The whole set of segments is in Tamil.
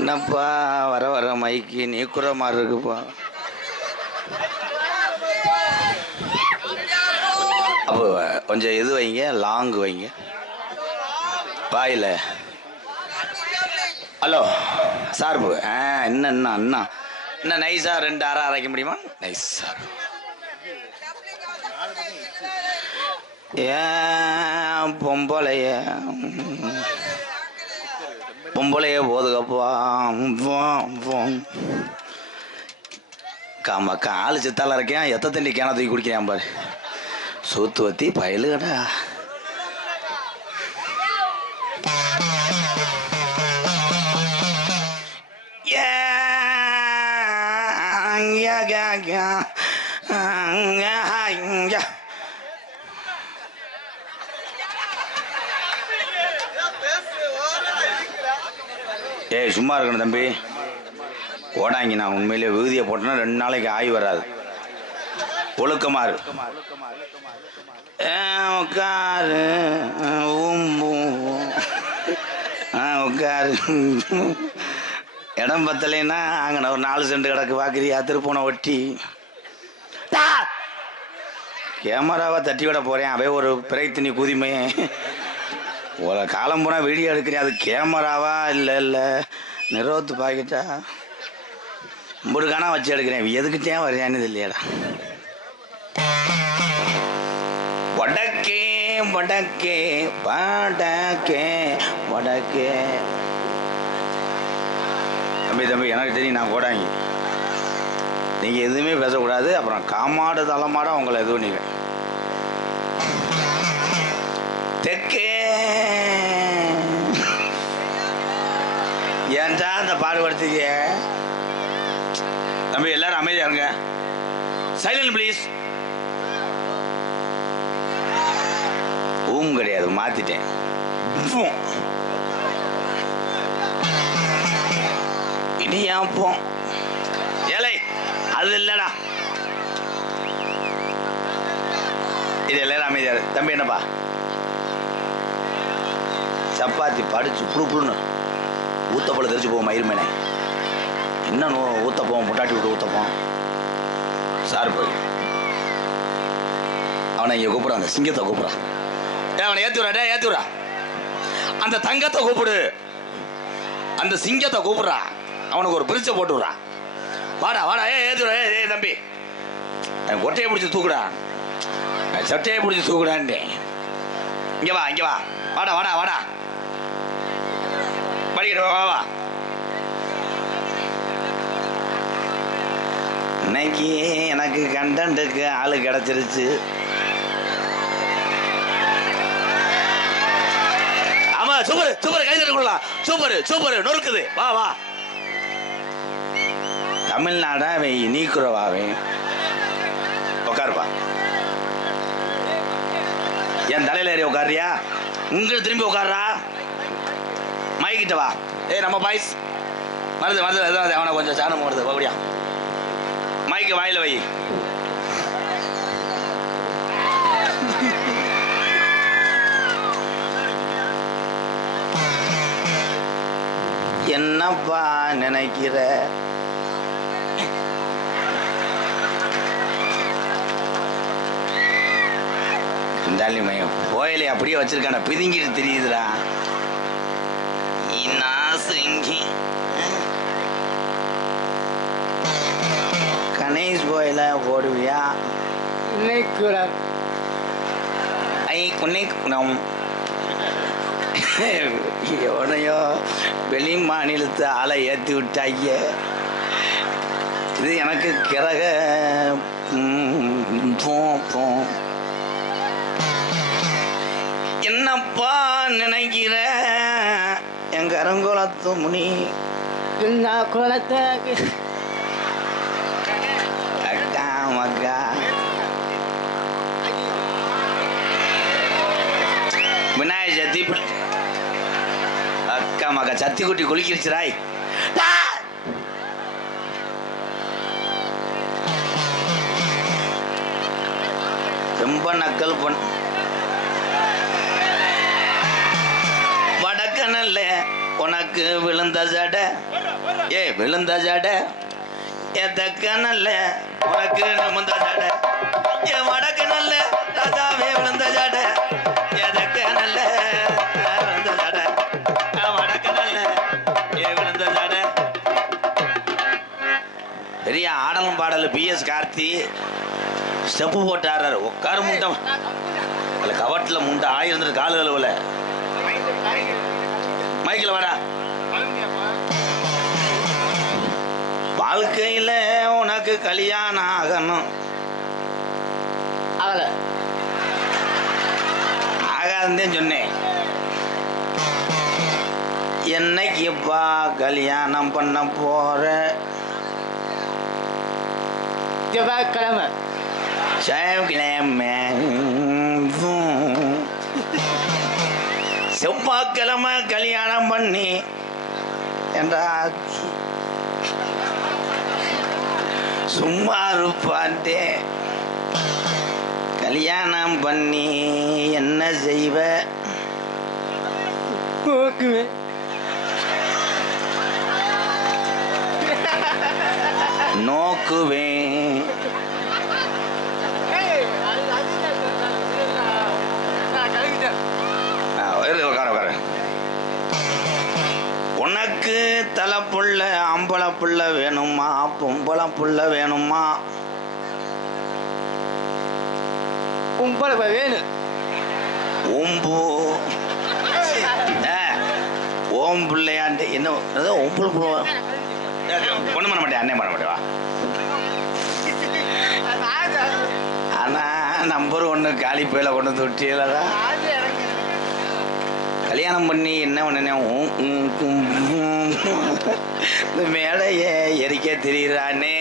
என்னப்பா வர வர மைக்கு நீக்குற மாதிரி இருக்குப்பா. அப்போ கொஞ்சம் இது வைங்க, லாங் வைங்க வாயில. ஹலோ சார்பு. என்ன அண்ணா என்ன நைஸா 2 அரை அரைக்க முடியுமா? Nice sir. ஏன் பொம்பளைய போதுக்கப்பா. காலு சித்தால இருக்கேன். எத்த தண்ணி கேன தூக்கி குடிக்கிறேன் பாரு. சூத்து வத்தி பயலுகடா. ஏய் சும்மா இருக்கணும் தம்பி. ஓடாங்க. நான் உண்மையிலே விகுதியை போட்டேன்னா 2 நாளைக்கு ஆய் வராது. ஒழுக்கமாறு உட்காரு உட்காரு. இடம் பத்தலைன்னா அங்கே ஒரு 4 சென்ட் கிடக்கு பார்க்குறியா? திருப்போனை ஒட்டி கேமராவை தட்டி விட போகிறேன். அவே ஒரு பிறை தண்ணி குதிமை ஒரு காலம் போனால் வீடியோ எடுக்கிறேன். அது கேமராவா இல்லை நிறுவத்து பாக்கிட்டா முடுக்கானா வச்சு எடுக்கிறேன். எதுக்குத்தான் வரையானது இல்லையாடா. வடக்கே வடக்கே வடக்கே வடக்கே. தம்பி எனக்கு தெரியும். நான் கோடாங்க. நீங்கள் எதுவுமே பேசக்கூடாது. அப்புறம் காமாடு தலைமாட உங்களை எதுவும் நீங்கள் தெற்கே. ஏன்டா அந்த பாடுபடுத்திக்க தம்பி. எல்லாரும் அமைதியா இருங்க. Silent please. ஊம் கிடையாது, மாத்திட்டேன். இடியாப்போம் ஏழை அது இல்லடா. இது எல்லாரும் அமைதியா. தம்பி என்னப்பா சப்பாத்தி படிச்சு புழுப்புன்னு ஊத்தப்பழம் தெரிச்சு போவோம். மயிர்மேனே என்ன ஊத்தப்போம் முட்டாட்டி விட்டு ஊத்தப்போம். சார் போய் அவனை இங்கே கூப்பிட்றான். அந்த சிங்கத்தை கூப்பிட்றான். அவனை ஏற்றி விடா. ஏற்றி விடா. அந்த தங்கத்தை கூப்பிடு. அந்த சிங்கத்தை கூப்பிட்றா. அவனுக்கு ஒரு பிரிச்சை போட்டு விட்றா. வாடா வாடா. ஏற்றி விடா. தம்பி கொட்டையை பிடிச்சி தூக்குடா. சட்டையை பிடிச்சி தூக்குடான்டே. இங்கே வா இங்கே வா. வாடா வாடா வாடா. படிக்கிற வா வா. இன்னைக்கு எனக்கு கண்டென்ட்டுக்கு ஆளு கிடைச்சிருச்சு. ஆமா சூப்பர் சூப்பர். கை தட்டுக்கலாம். Super super. நொறுக்குது. வா வா. தமிழ்நாடா நீக்குறவாவே. உட்காருப்பா. என் தலையில ஏறி உட்காரியா? உங்களை திரும்பி உட்கார்றா. மைக்கிட்ட வா. நம்ம பாய்ஸ் வருது வருது. அவனை கொஞ்சம் சாணம் வருது. அப்படியா மைக்கு வாயில வை. என்னப்பா நினைக்கிற? கோயிலை அப்படியே வச்சிருக்கான பிதுங்கிட்டு தெரியுதுடா. கணேஷ் கோயில போடுவியா? எவனையோ வெளி மாநிலத்து ஆளை ஏற்றி விட்டாங்க. இது எனக்கு கிரக என்னப்பா நினைக்கிற என் கருங்குளத்து முனி? குளத்தை அக்கா மக்கா விநாயக சத்தி அக்கா மக்கா சத்தி குட்டி குளிக்கிருச்சுராய். ரொம்ப நக்கல் பண் வடக்கனல்ல உனக்கு விழுந்த ஜடை, விழுந்த ஜடை. எதக்கனல்ல உனக்கு நிமிந்த ஜடை, வடக்கனல்ல ராஜாவே விழுந்த ஜடை. எதக்கனல்ல விழுந்த ஜடை, வடக்கனல்ல விழுந்த ஜடை. பெரிய ஆடலும் பாடல் பிஎஸ் கார்த்தி ஸ்டெப்பு போட்டு ஆடுறாரு. உட்கார முண்டம் அதில் கவட்டில் முண்டை ஆயிருந்தது காலு அளவில். மைக்கில் வாடா. வாழ்க்கையில் உனக்கு கல்யாணம் ஆகணும். ஆகாதுன்னு சொன்னேன். என்னைக்குப்பா கல்யாணம் பண்ண போற? செவ்வாய்க்கிழமை. செவ்வாய்க்கிழமை கல்யாணம் பண்ணி என்றா சும்மா இருப்பான்ட்டே. கல்யாணம் பண்ணி என்ன செய்வ? நோக்குவேன். உனக்கு தலைப்புள்ள ஆம்பளை புள்ள வேணுமா பொம்பளை புள்ள வேணுமா? பொம்பளை வேணும். ஓம்பு ஓம் பிள்ளையாண்டு என்ன ஓம்புல புள்ள ஒன்றும் பண்ண மாட்டேன். அண்ணே பண்ண மாட்டேவா? ஆனா நம்பர் 1 காலி பையில கொண்டு வந்து விட்டியலடா. கல்யாணம் பண்ணி என்ன பண்ண இந்த மேலையே எரிக்க தெரியுறானே.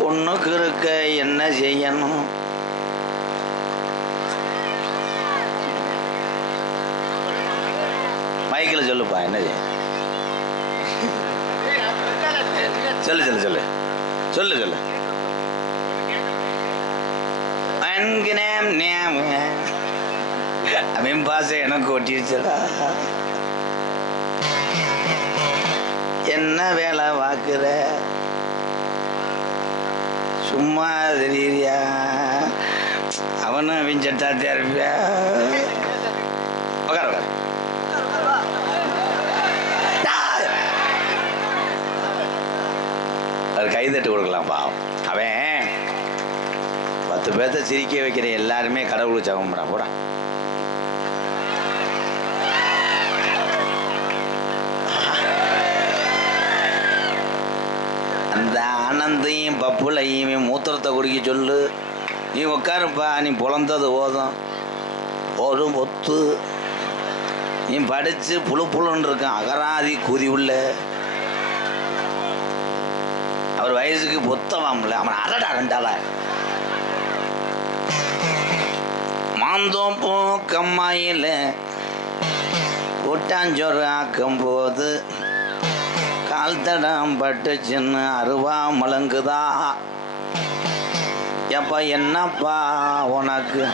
பொண்ணுக்கு இருக்க என்ன செய்யணும்? மைக்கில் சொல்லுப்பா. என்ன செய்ய சொல்லு சொல்லு சொல்லு சொல்லு சொல்லு. அவன் பாச எனக்கு ஒட்டிடுச்சடா. என்ன வேலை வாக்குற? சும்மா தெரியா? அவனும் விஞ்சட்டாத்தியா இருப்பியா? உட்கார உட்கார. அது கைதட்டு கொடுக்கலாம்ப்பா. அவன் 10 பேர்த்த சிரிக்க வைக்கிற எல்லாருமே கடவுளுக்கு சமம்டா. போடா. அந்த ஆனந்தையும் பப்புலையும் மூத்திரத்தை குடிக்க சொல்லு. நீ உட்காருப்பா. நீ புலந்தது போதும். ஒரு பொத்து நீ படித்து புழு புழுன்னு இருக்கான். அகராதி கூதி உள்ள அவர் வயசுக்கு பொத்தவாம்ல. அவன் அரடா ரெண்டால மாந்தோம் போ கம்மாயில் கூட்டாஞ்சோறு ஆக்கும் போது கால் தடம் பட்டு சின்ன அருவா மலங்குதா. எப்ப என்னப்பா உனக்கு?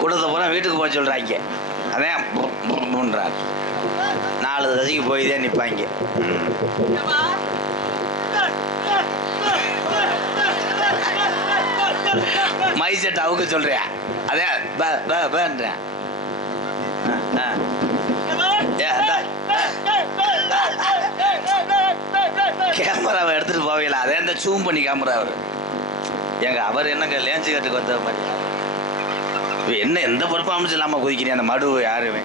கொடுத்த போனால் வீட்டுக்கு போக சொல்கிறாங்க. அதான் பண்ணுறாங்க. 4 தசைக்கு போய் தான் நிற்பாங்க. மை செட் அவுக்க சொல்றியா? அதே பேன்றேன். கேமராவை எடுத்துட்டு போவீங்களா? அதே இந்த ஜூம் பண்ணி கேமரா அவரு எங்க அவர் என்னங்க லேஞ்சு கட்டுக்கு வந்த மாதிரி என்ன எந்த பர்ஃபார்மன்ஸ் இல்லாமல் குதிக்கிறேன் அந்த மடு யாருமே.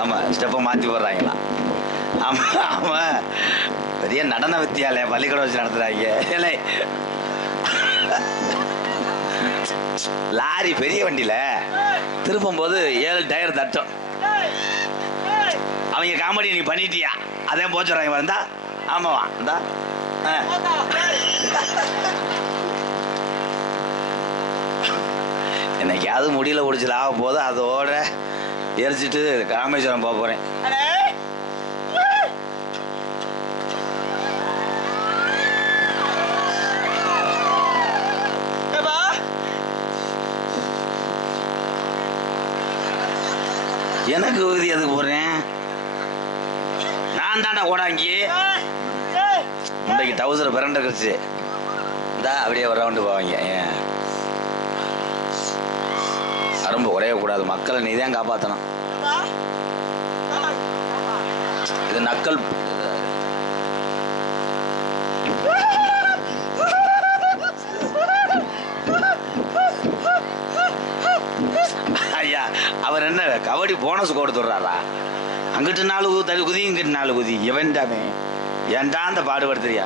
ஆமாம் ஸ்டெப்பை மாற்றி போடுறாங்களா? ஆமாம் ஆமாம் பெரிய நடன வித்தியாலயம் பள்ளிக்கூடம் வச்சு நடத்துகிறாங்க. இல்லை லாரி பெரிய வண்டியில் திருப்பும் போது 7 டயர் தட்டும். அவங்க காமெடி நீ பண்ணிட்டியா அதே போச்சுறாங்க வந்தா. ஆமாவா இந்தா என்னைக்காவது முடியல பிடிச்சல ஆக போது அதோட எரிச்சிட்டு ராமேஸ்வரம் போக போறேன். எனக்கு உறுதி எதுக்கு போறேன்? நான் தாண்டா ஓடாங்கி முண்டைக்கு டவுசர் பிறண்ட கழிச்சு இந்தா அப்படியே ஒரு ரவுண்டு போவாங்க. ஏன் அரும்பு குறைய கூடாது. மக்களை நீ தான் காப்பாற்றணும். இது நக்கல். ஐயா அவர் என்ன கபடி போனஸ் கொடுத்துட்றாரா? அங்கிட்டு 4 தள்ளி குதி இங்கிட்டு 4 குதி. எவன்டாமே ஏன்டா அந்த பாடுபடுத்துறியா?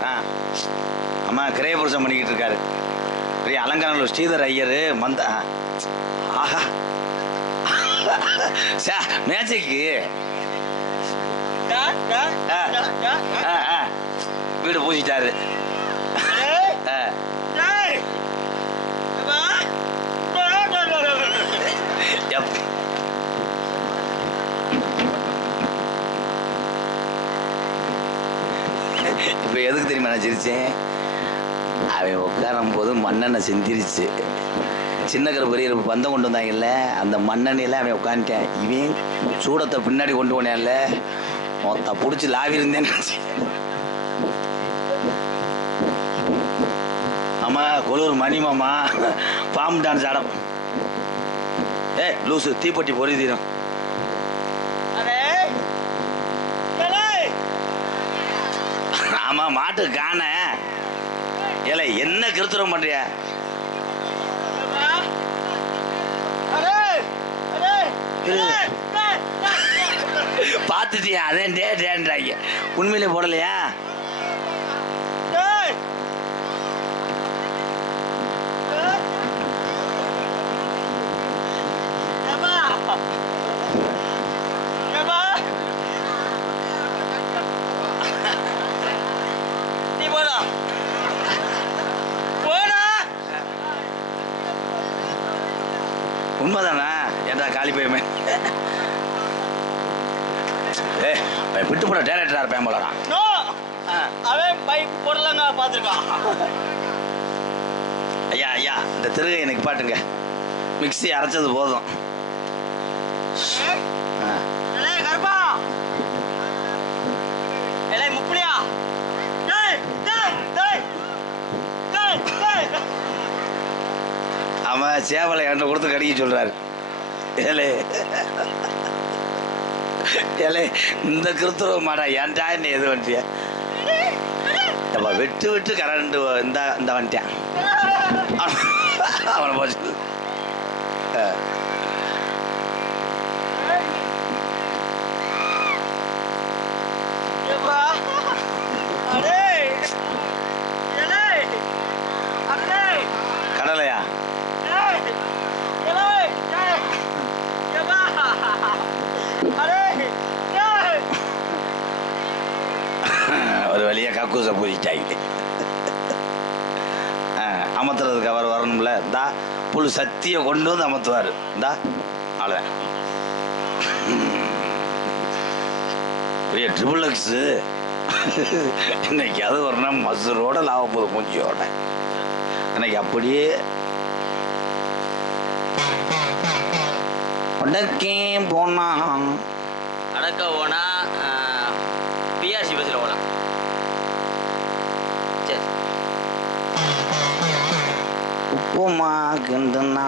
அம்மா கிரைய புருஷம் பண்ணிக்கிட்டு இருக்காரு. பெரிய அலங்காநல்லூர் ஸ்ரீதர் ஐயர் மந்த. ஆஹா சா மேட்சுக்கு வீடு பூசிட்டாரு. இப்போ எதுக்கு தெரியுமா நான் சிரிச்சேன்? அவன் உட்காரும் போது மண்ணெண்ணெய் சிந்திருச்சு. சின்ன கருப்பு பெரிய கருப்பு பந்தம் கொண்டு வந்தாங்கல்ல அந்த மண்ணெண்ணெயில் அவன் உட்காந்துட்டேன். இவன் சூடத்தை பின்னாடி கொண்டு போனேன்ல மொத்த பிடிச்சி லாவி இருந்தேன். ஆமா கொலூர் மணி மாமா பாம்பு டான்ஸ் ஆடம். லூசு தீப்பட்டி பொறி தீரும். ஆமா மாட்டு காண ஏல என்ன கிருத்துரம் பண்றியா? பார்த்துட்டியா? அதே டேன்றாங்க. உண்மையிலே போடலையா? உண்மைதானா? ஏன்டா காலி போயுமே விட்டு போட டேரக்டரா இருப்பேன் போலடா. அவன் பைக் போடலங்க பார்த்துருக்கான். ஐயா ஐயா இந்த திருகை எனக்கு பாட்டுங்க. மிக்ஸி அரைச்சது போதும். கருப்பா முப்படியா அவன் சேவலை என்கிட்ட கொடுத்து கடிக்க சொல்றாரு. ஏலே ஏலே இந்த கிருத்துவ மாடா ஏன்டா என்ன எது வந்துட்டியா? விட்டு விட்டு கரண்ட் இந்த வந்துட்டேன். அவனை போச்சு. கடலையா? ஒரு வழியா கக்கூச பூசிட்டாங்க. அமர்த்துறதுக்கு அவர் வரணும்ல. இந்தா புல் சத்தியை கொண்டு வந்து அமர்த்துவார். இந்தா அவ்வளோ பெரிய ட்ரிபிள் எக்ஸு. இன்னைக்கு அது வரணும் மசூரோட லாப போகுது மூஞ்சியோட. இன்னைக்கு அப்படியே உடக்கே போனா அடக்க போனா பிஆர்சி பஸ்ஸில் போகலாம். சரி உப்புமா கிண்டுனா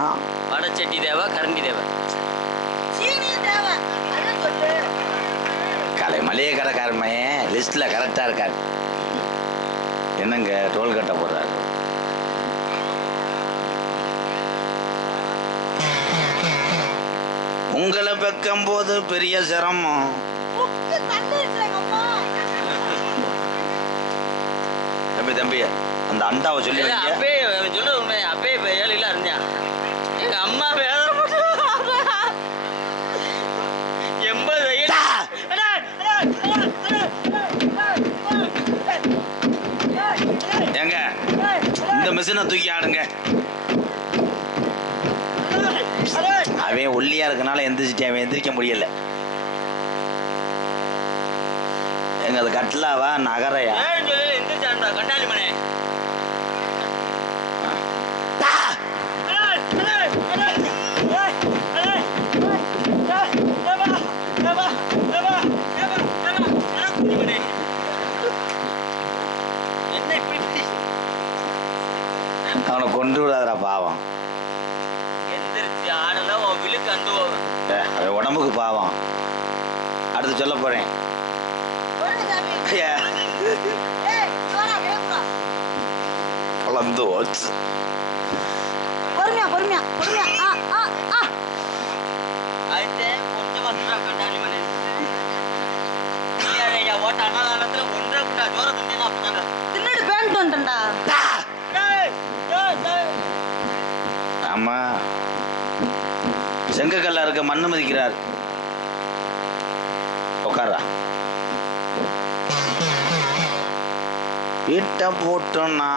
வடச்சட்டி தேவை, கரண்டி தேவை. கலை மளிகை கடைக்காரமே லிஸ்ட்டில் கரெக்டாக இருக்காரு. என்னங்க டோல் கட்ட போடுறாரு. உங்களை பெக்கும் போது பெரிய சிரமம். தம்பி அந்த அண்டாவை சொல்லி அப்பே சொல்ல உண்மை. அப்பே இப்போ 7 கிலோ இருந்தேன். எங்கள் அம்மா வேதனை போட்டு 80 ஏங்க இந்த மிஷினை தூக்கி ஆடுங்க. அவன் ஒல்லியா இருக்கனால எந்திரிச்சிட்டு அவன் எந்திரிக்க முடியல. எங்க அது கட்டலாவா நகரையா? எந்திரிச்சாண்டா கண்டாளி மனே. அவனை கொண்டு விடாதடா பாவம். எந்திரிச்சு ஆடலாம் விழுக்கு அந்த அவன் உடம்புக்கு பாவம். அடுத்து சொல்ல போறேன். கலந்து வச்சு பொறுமையா பொறுமையா பொறுமையா. கொஞ்சமா கண்டாளி மனே. ஓட்ட அண்ணாதானத்துல 1.5 கூட்டா ஜோர தந்தேன்னா அப்படிதாங்க. தின்னடி பேண்ட் வந்துட்டா. ஆமா செங்கக்கல்ல இருக்க மண்ணு மதிக்கிறார். உட்காரா. வீட்டை போட்டோன்னா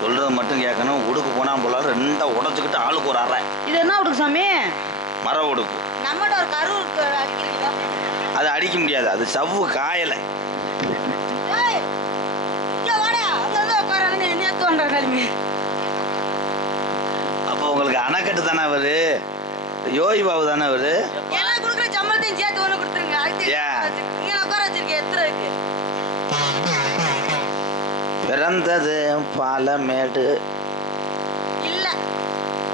சொல்றது மட்டும் கேட்கணும். உடுக்கு போனா போல 2 உடச்சுக்கிட்டு ஆளுக்கு ஒரு அறை. இது என்ன உடுக்கு சாமி? மர உடுக்கு. நம்மட ஒரு கரு அடிக்கிறீங்களா? அது அடிக்க முடியாது. அது சவ்வு காயலை. அப்போ உங்களுக்கு அணைக்கட்டு தானே அவரு? யோகி பாபு தானே அவரு? கொடுக்குற சம்பளத்தையும் சேர்த்து ஒண்ணு கொடுத்துருங்க. உட்கார வச்சிருக்கேன். எத்தனை இருக்கு? பிறந்தது பாலமேடு இல்ல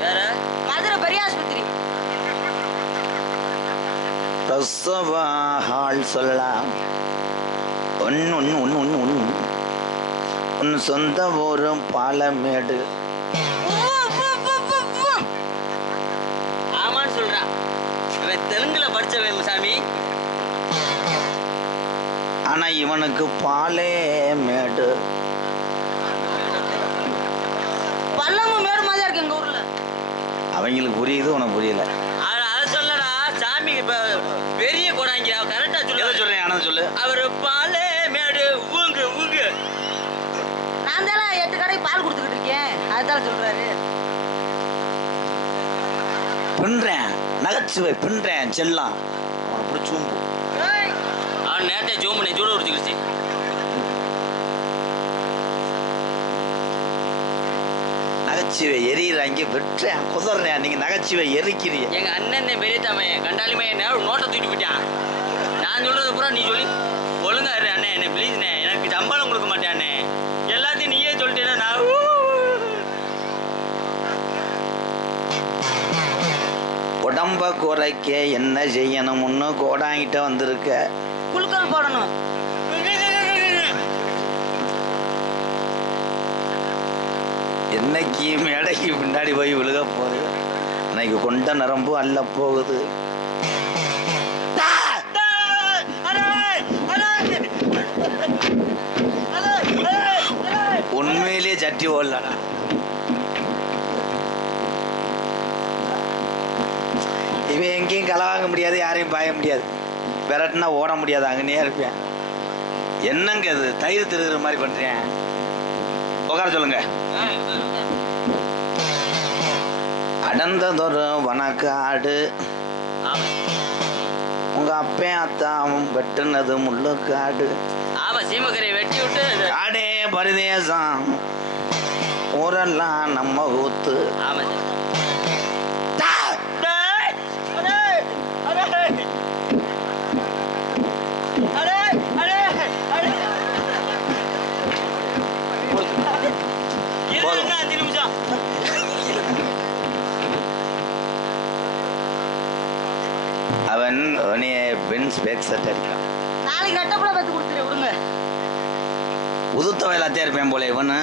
வேற மதுரை பெரிய ஆஸ்பத்திரி. பிரசவ ஹால் சொல்லலாம். ஒன்னு சொந்த ஊரு பாலமேடு. ஆமான்னு சொல்றான். தெலுங்குல படிச்சவன் சாமி. ஆனா இவனுக்கு பாலே மேடு. பள்ளமும் மேடு மாதிரி இருக்கு எங்க ஊர்ல. அவங்களுக்கு புரியுது, உனக்கு புரியல. அதை சொல்லடா சாமி. இப்ப பெரிய கொடாங்க கரெக்டா சொல்றேன். ஆனது சொல்லு. அவரு பாலே மேடு ஊங்கு ஊங்கு. நான் தானே 8 கடைக்கு பால் கொடுத்துக்கிட்டு இருக்கேன். அதுதான் சொல்றாரு. பின்றேன் நகைச்சுவை பின்றேன் செல்லாம். அவனை பிடிச்சும்பு. அவன் நேரத்தை ஜூம் பண்ணி ஜூட உடிச்சுக்கிச்சு. நகைச்சுவை எரியிறாங்க வெற்றேன் குதறேன். நீங்க நகைச்சுவை எரிக்கிறீங்க. எங்க அண்ணன் பெரிய தமையன் கண்டாலிமே நோட்டை தூக்கிட்டு போயிட்டான். நான் சொல்றது பூரா நீ சொல்லி ஒழுங்கா இரு அண்ணே. என்ன ப்ளீஸ்ண்ணே, எனக்கு சம்பளம் கொடுக்க மாட்டேண்ணே. எல்லாத்தையும் நீயே சொல்லிட்டேன்னா நான் உடம்ப குறைக்க என்ன செய்யணும்னு கோடாங்கிட்ட வந்திருக்க. புழுக்கல் போடணும். என்னைக்கு மேடைக்கு பின்னாடி போய் விழுக போகுது. இன்னைக்கு கொண்ட நரம்பு அல்ல போகுது. உண்மையிலேயே சட்டி ஓடலடா. இவன் எங்கேயும் களை வாங்க முடியாது, யாரையும் பாய முடியாது. விரட்டுனா ஓட முடியாது, அங்கனே இருப்பேன். என்னங்க அது தயிர் திருகிற மாதிரி பண்றேன். உட்கார சொல்லுங்க. அடர்ந்ததொரு வனக்காடு. உங்க அப்பன் அத்தாவும் வெட்டுனது முள்ளுக்காடு. ஆமா சீமக்கரையை வெட்டி விட்டு காடே பரதேசம் ஊரெல்லாம் நம்ம ஊத்து. ஆமா ஹெட்செட் அடிக்கிறான். நாளைக்கு ரெட்டப்பட பார்த்து கொடுத்துரு விடுங்க. உதுத்த வயலாத்தே இருப்பேன் போல இவனு.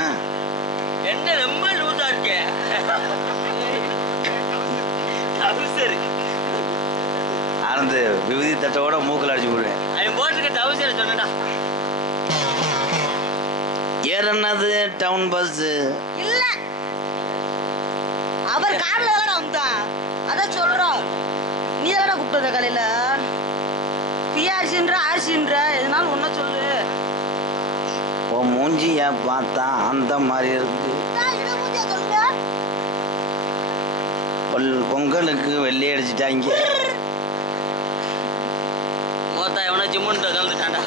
என்ன ரொம்ப லூசா இருக்கே. டவுசர் ஆனந்து விபூதி தட்டோட மூக்கில் அடிச்சு போடுவேன். அவன் போட்டுருக்க டவுசர் சொன்னடா. ஏறனது டவுன் பஸ் இல்ல அவர் கார்ல எல்லாம் வந்தான். அதான் சொல்றோம். நீ எல்லாம் கூப்பிட்டத காலையில பிஆர்சின்ற ஆர்சின்ற எதனாலும் ஒன்ன சொல்லு. உன் மூஞ்சிய பார்த்தா அந்த மாதிரி இருக்கு. பொங்கலுக்கு வெள்ளை அடிச்சுட்டாங்க. மொத்தா எவனா ஜிம்முன்ட்ட கலந்துட்டான்டா.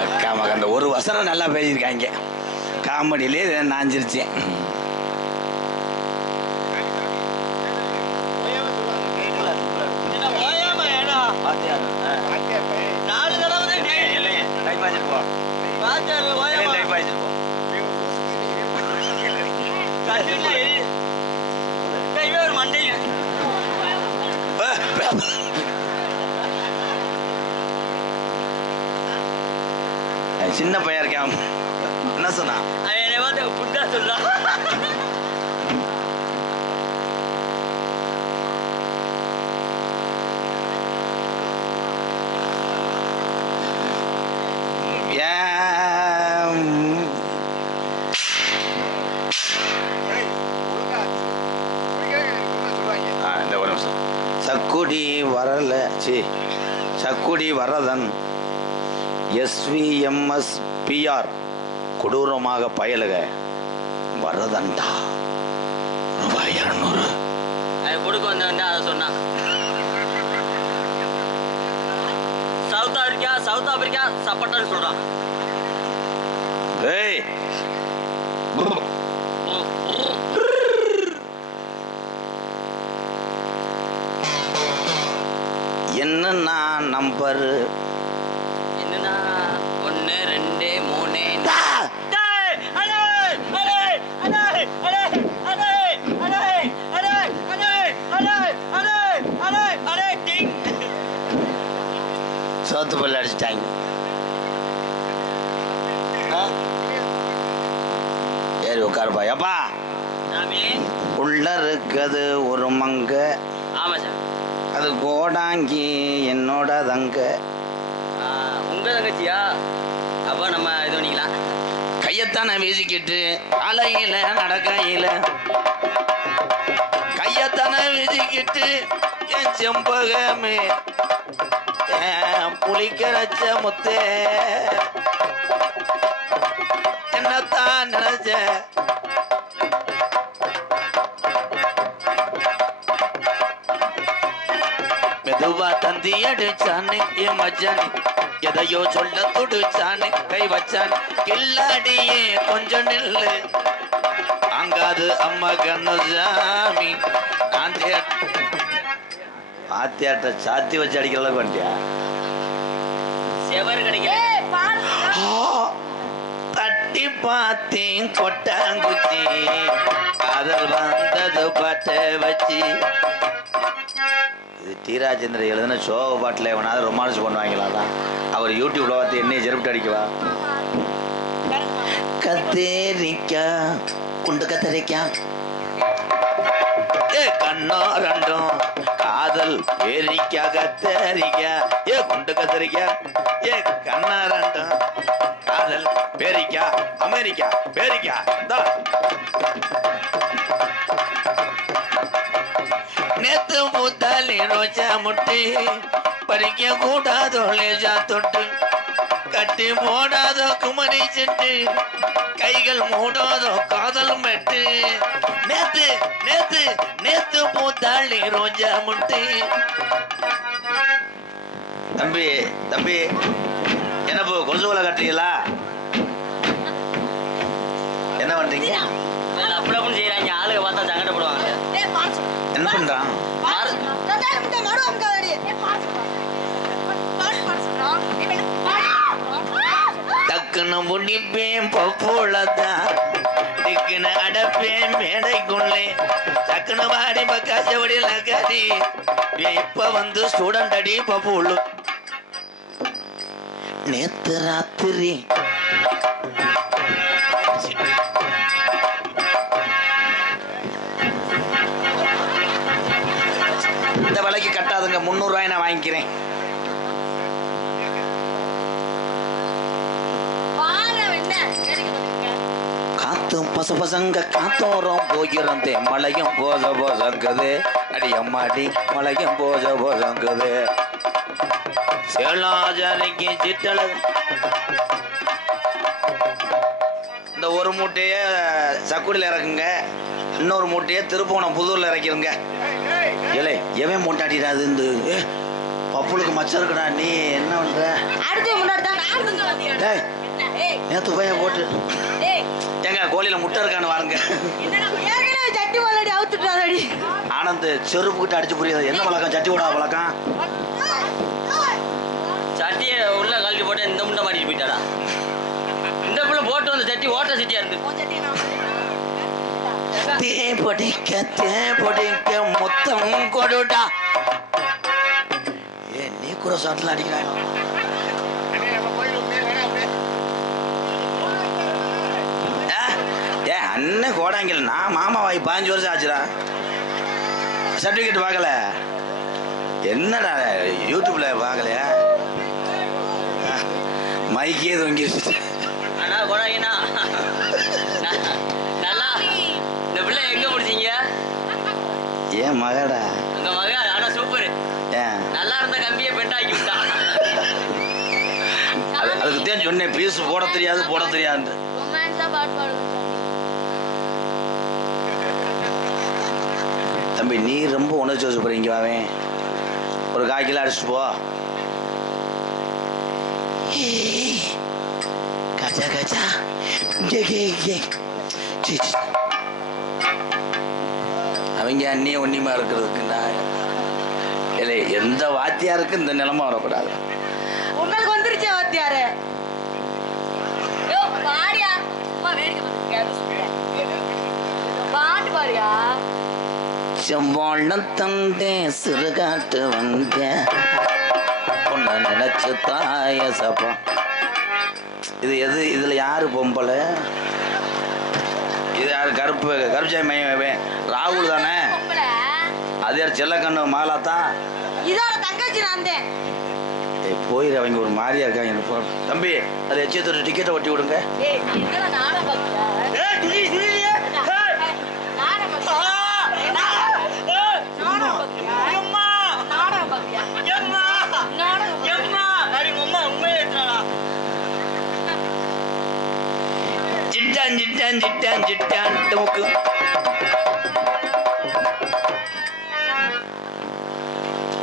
அக்கா மகன் அந்த ஒரு வசனம் நல்லா பேசியிருக்காங்க. காமெடியிலே நான் சிரிச்சேன். சின்ன பையன் இருக்கான். என்ன சொன்னா? என்னை பார்த்து புண்டா சொல்றான். சக்குடி வரல சக்குடி வரதன் SVMSPR கொடூரமாக பயலுக வரதண்டா ரூபாய் 200 அது கொடுக்க வந்தவன் அதை சொன்னான். சவுத் ஆப்பிரிக்கா சப்பட்டன்னு சொல்றான். ஏய் என்னன்னா நம்பர் என்னன்னா 1 2 3 சோத்து பல்ல அடிச்சிட்டாங்க. ஏறி உட்காருப்பா. எப்பா உள்ள இருக்குது ஒரு மங்க. ஆமா சார். அது கோடாங்கி என்னோட தங்க. உங்க தங்கச்சியா? அப்போ நம்ம இது பண்ணிக்கலாம். கையத்தான வீசிக்கிட்டு அலையில நடக்கையில கையத்தான வீசிக்கிட்டு என் செம்பகமே புளிக்கரைச்ச முத்தே என்னத்தான் நினைச்ச மெதுவா தந்தி அடிச்சானே என் மச்சானே எதையோ சொல்ல துடிச்சானே கை வச்சானே கில்லாடியே கொஞ்சம் நில்லு அங்காது அம்மா கண்ணுசாமி ஆத்தியாட்ட சாத்தி வச்சு அடிக்கிற அளவுக்கு வந்துட்டியா? செவர் கிடைக்கல. தட்டி பார்த்தேன் கொட்டாங்குச்சி காதல் வந்தது பாட்டை வச்சு. இது டி ராஜேந்திர எழுதுன சோக பாட்டில் எவனாவது ரொமான்ஸ் பண்ணுவாங்களா? தான் அவர் யூடியூப்ல பார்த்து என்னைய ஜெருப்பிட்டு அடிக்கவா? கத்தேரிக்கா குண்டு கத்தரிக்கா கண்ணோ ரெண்டும் காதல் பேரிக்கா கத்தரிக்கா குண்டு கத்தரிக்கா கண்ணா ரெண்டும் காதல் பேரிக்கா அமெரிக்கா பேரிக்கா. நேத்து மூத்தாலி ரோஜா முட்டி பறிக்க கூடாதோ லேஜா தொட்டு கட்டி போடாதோ குமரி செட்டு கைகள் மூடாதோ காதல் மெட்டு நேத்து நேத்து நேத்து பூத்தாளி ரோஜா முட்டி. தம்பி தம்பி என்ன போ கொசுவலை கட்டுறீங்களா? என்ன பண்றீங்க? அப்படி செய்யறாங்க. ஆளுக பார்த்தா சங்கடப்படுவாங்க. என்ன பண்றான்? டக்குன்னு முடிப்பேன் பப்போளத்தான் டிக்குன்னு அடப்பேன் மேடைக்குள்ளே டக்குன்னு வாடி பக்காசபடி லக்காடி இப்ப வந்து ஸ்டூடெண்ட் அடி பப்போளு நேத்து ராத்திரி இந்த விலைக்கு கட்டாதுங்க, 300 ரூபாய் நான் வாங்கிக்கிறேன். காத்தும் பச பசங்க காத்தோரம் போகிறோம் மலையும் போச போசங்குது அடி அம்மாடி மலையும் போச போசங்குது சேலாஜாரிக்கு சிட்டழகு இந்த ஒரு மூட்டையை சக்குடியில் இறக்குங்க, இன்னொரு மூட்டையை திருப்போணம் புதூரில் இறக்கிருங்க. இல்லை எவன் மூட்டாட்டிடாது இந்த பப்புளுக்கு மச்சம் இருக்குடா. நீ என்ன பண்ற? நேற்று போய் போட்டு ஏங்க கோழியில முட்டை இருக்கான்னு வாருங்க. ஆனந்த் செருப்பு கிட்ட அடிச்சு புரியாது. என்ன பழக்கம்? சட்டி விடா பழக்கம். சட்டியை உள்ள கழட்டி போட்டு இந்த முண்டை மாட்டிட்டு போயிட்டாடா. இந்த பிள்ளை போட்டு வந்த சட்டி ஓட்ட சட்டியா இருக்கு. தேப்படிக்க மொத்தம் கொடுடா. நீ கூட சாட்டில் அடிக்கிறாங்க. அண்ணன் கோடாங்கல், நான் மாமா வாய் 15 வருஷம் ஆச்சுடா. சர்டிஃபிகேட் பார்க்கல. என்னடா யூடியூப்ல பார்க்கலையா? மைக்கே தொங்கிடுச்சு. அண்ணா கோடாங்கண்ணா நல்லா. இந்த பிள்ளை எங்க முடிச்சீங்க? ஏன் மகடா? உங்க மக ஆனா சூப்பர். நல்லா இருந்த கம்பியை பெண்டாக்கி விட்டா. அதுக்கு தான் சொன்னேன், பீஸ் போட தெரியாது போட தெரியாது. தம்பி நீ ரொம்ப உணர்ச்சி வச்சு போறீங்க. வாவேன் ஒரு 1/4 கிலோ அடிச்சுட்டு போ. கச்சா கச்சா அவங்க அண்ணிய ஒன்னியமா இருக்கிறதுக்குண்டா. இல்லை எந்த வாத்தியாருக்கு இந்த நிலைமை வரக்கூடாது. உங்களுக்கு வந்துருச்சே வாத்தியாரு. பாட்டு பாருயா. செவ்வாழம் தந்தே சிறுகாட்டு வந்த பொண்ணு நினைச்சு தாய சப்பா. இது எது? இதுல யாரு பொம்பளை? இது யாரு? கருப்புச்சாமி மையம் ராகுல் தானே? அது யார்? செல்லக்கண்ணு மகளாத்தான். இதோட தங்கச்சி நான் தான். போயிரு, அவங்க ஒரு மாதிரியா இருக்காங்க. தம்பி அது எச்சத்தோட டிக்கெட்டை ஒட்டி விடுங்க. ஜிட்டான் ஜிட்டான் ஜிட்டான் ஜிட்டான் டமுக்கு.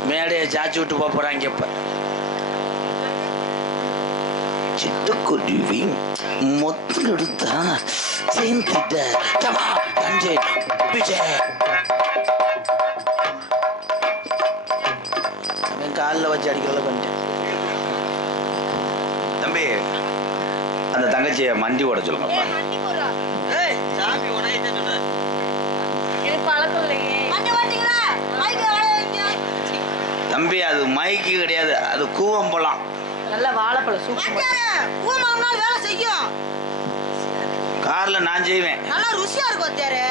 மேடையை சாச்சி விட்டு போறாங்க. இப்ப சிட்டுக்குருவி மொத்தம் எடுத்தா சேர்ந்துட்ட காலில் வச்சு அடிக்கிறத பண்ணிட்டேன். தம்பி அந்த தங்கச்சியை மண்டி ஓட சொல்லுங்க. தம்பி அது மைக்கு கிடையாது, அது கூவம்பழம். நல்ல வாழைப்பழம் சூப்பர். வேலை செய்யும். கார்ல நான் செய்வேன். நல்லா ருசியா இருக்கும் வாத்தியாரு.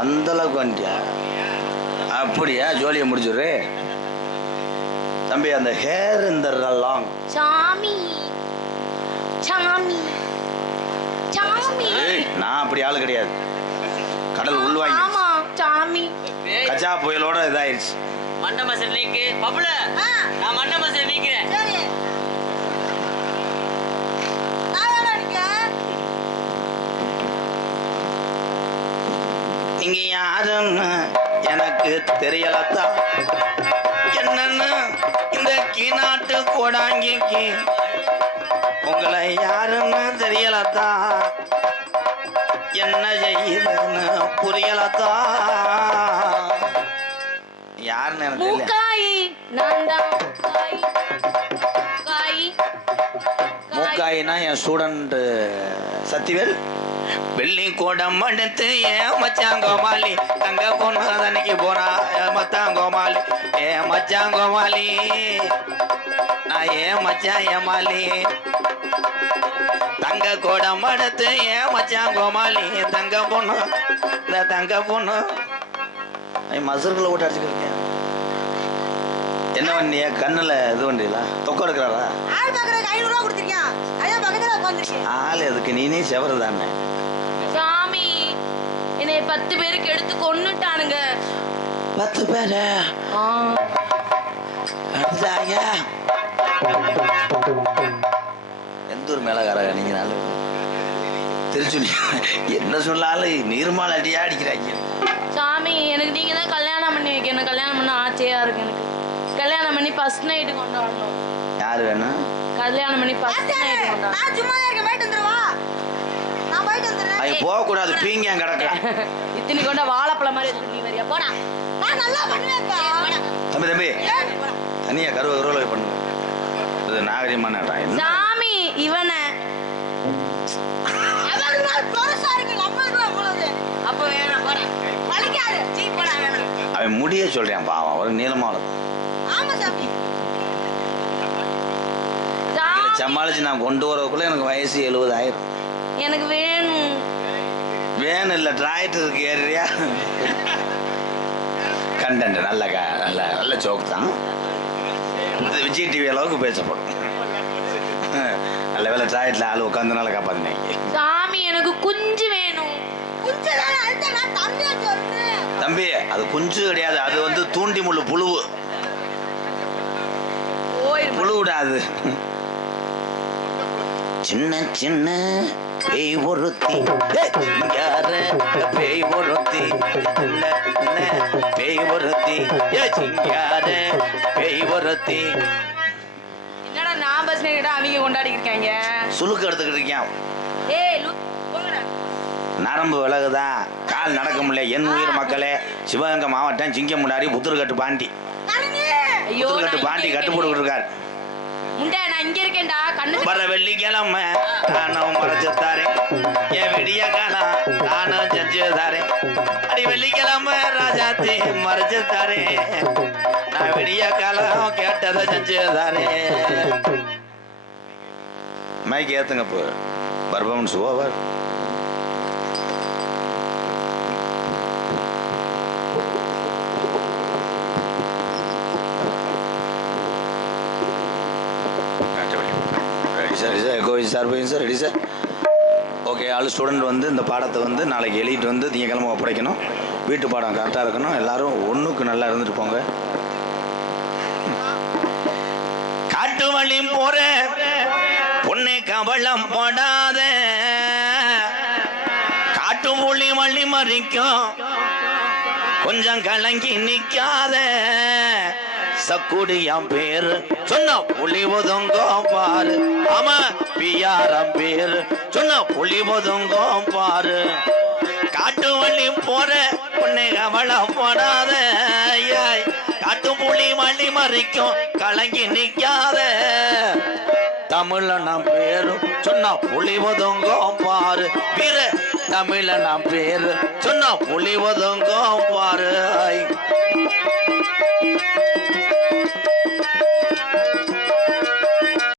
அந்த அளவுக்கு வந்துட்டியா? அப்படியா? ஜோலியை முடிச்சுரு தம்பி. அந்த ஹேர் இந்த லாங் சாமி சாமி சாமி. நான் அப்படி ஆளு கிடையாது. கடல் உள்வாங்கி. ஆமா சாமி. கஜா புயலோட இதாயிருச்சு. மண்ட மசல் நீக்கு பப்புல. நான் மண்ட மசல் நீக்கிறேன். சரி நான் நிக்க. நீங்க யாருன்னு எனக்கு தெரியலத்தான். என்னன்னு இந்த கீநாட்டு கோடாங்கிக்கு உங்களை யாருன்னு தெரியலத்தான். என்ன செய்யுதுன்னு புரியலத்தான். யாருன்னு எனக்கு தெரியல. மூக்காயி நான் தான். மூக்காயி பாய்னா என் ஸ்டூடெண்ட் சத்திவேல். வெள்ளி கூடம் எடுத்து ஏன் மச்சான் கோமாளி தங்க பொண்ணு தனிக்கு போனா மச்சான் கோமாளி மச்சான் கோமாளி நான் ஏன் மச்சான் ஏமாளி தங்க கூடம் எடுத்து ஏன் மச்சான் கோமாளி தங்க பொண்ணு இந்த தங்க பொண்ணு மசர்களை போட்டு அடிச்சுக்கிருக்கேன். என்ன பண்ணிய கண்ணுல இது பண்றீங்களா? தொக்க எடுக்கிறாரா? ஆள் பாக்குறதுக்கு 500 ரூபா கொடுத்திருக்கேன். அதான் பக்கத்துல உட்கார்ந்திருக்கேன். ஆள் எதுக்கு? நீனே செவரு தானே. சாமி என்னை 10 பேருக்கு எடுத்து கொன்னுட்டானுங்க. 10 பேரு அடுத்தாங்க. எந்த ஒரு மேலகாரங்க நீங்க? நாலு திருச்சுனி என்ன சொன்னாலும் நீர்மால் அடியா அடிக்கிறாங்க. சாமி எனக்கு நீங்க தான் கல்யாணம் பண்ணி வைக்கணும். கல்யாணம் பண்ண ஆசையா இருக்கு எனக்கு. கல்யாணம் பண்ணி ஃபர்ஸ்ட் நைட் கொண்டாடணும். யாரு வேணும்? கல்யாணம் பண்ணி ஃபர்ஸ்ட் நைட் கொண்டாடணும். நான் சும்மா தான் இருக்கேன். போயிட்டு வந்துருவா. நான் போயிட்டு வந்துறேன். ஐயோ போக கூடாது. பீங்க கிடக்க. இத்தனை கொண்ட வாழைப்பழம் மாதிரி இருக்கு. நீ வரியா? போடா. நான் நல்லா பண்ணுவேன்ப்பா. தம்பி தம்பி தனியா கருவ பண்ணு. இது நாகரிகமான என்ன? சாமி இவனை அப்ப வேணாம். போடா. வலிக்காது. சீ போடா வேணாம். அவன் முடிய சொல்றேன் பாவம். ஒரு நீளமான ஆமா சாமி. சமாளிச்சு நான் கொண்டு வரக்குள்ள எனக்கு வயசு 70 ஆயிரம். எனக்கு வேணும். வேணும் இல்ல டிராக்டர் இருக்கு ஏறியா? கண்டென்ட் நல்ல நல்ல நல்ல ஜோக் தான். விஜய் டிவி அளவுக்கு பேசப்படும். நல்ல வேலை டிராக்டர்ல ஆள் உட்காந்தனால காப்பாத்தினீங்க. சாமி எனக்கு குஞ்சு வேணும். குஞ்சு தான அழுத்த நான் தம்பியா சொல்றேன். தம்பி அது குஞ்சு கிடையாது. அது வந்து தூண்டி முள்ளு புழுவு. புழுவுடாது. சின்ன சின்ன பேய் ஒருத்தி சிங்கார பேய் ஒருத்தி பேய் ஒருத்தி சிங்கார பேய் ஒருத்தி. என்னடா நான் பஸ் நேரா அவங்க கொண்டாடி இருக்காங்க. சுளுக்கு எடுத்துக்கிட்டு இருக்கேன். ஏய் போங்கடா. நரம்பு விலகுதா? கால் நடக்க முடியல. என் உயிர் மக்களே, சிவகங்கை மாவட்டம் சிங்கமுடாரி புத்தூர்கட்டு பாண்டி. ஐயோ புத்தூர்கட்டு பாண்டி கட்டு போட்டுக்கிட்டு இருக்காரு. முண்டை நான் இங்க இருக்கேன்டா. கண்ணு வர வெள்ளிக்கிழமை நானும் மறைச்சுத்தாரே என் விடிய காலம் நானும் செஞ்சுதாரே. அடி வெள்ளிக்கிழமை ராஜாத்தி மறைச்சுத்தாரே நான் விடிய காலம் கேட்டதை செஞ்சுதாரே. மைக் ஏத்துங்க. இப்போ performance over. Sir ready sir. Okay ஆள் ஸ்டூடெண்ட் வந்து இந்த பாடத்தை வந்து நாளைக்கு எழுதிட்டு வந்து திங்கக்கிழமை ஒப்படைக்கணும். வீட்டு பாடம் கரெக்டாக இருக்கணும். எல்லாரும் ஒன்றுக்கு நல்லா இருந்துட்டு போங்க. காட்டு வழி போற பொண்ணு கவலம் போடாத காட்டு புள்ளி வள்ளி மறிக்கும் கொஞ்சம் கலங்கி நிக்காத சக்குடியாம் பேரு சொன்ன புலி ஒதுங்கோ பாரு. ஆமா பியாரம் பேரு சொன்ன புலி ஒதுங்கோ பாரு. காட்டு வள்ளி போற பொண்ணு கவலம் போடாத காட்டு புலி வள்ளி மறிக்கும் கலங்கி நிக்காத தமிழ்ல நாம் பேரு சொன்னா புலி ஒதுங்கோ பாரு. வீர தமிழ்ல நாம் பேரு சொன்னா புலி ஒதுங்கோ பாரு.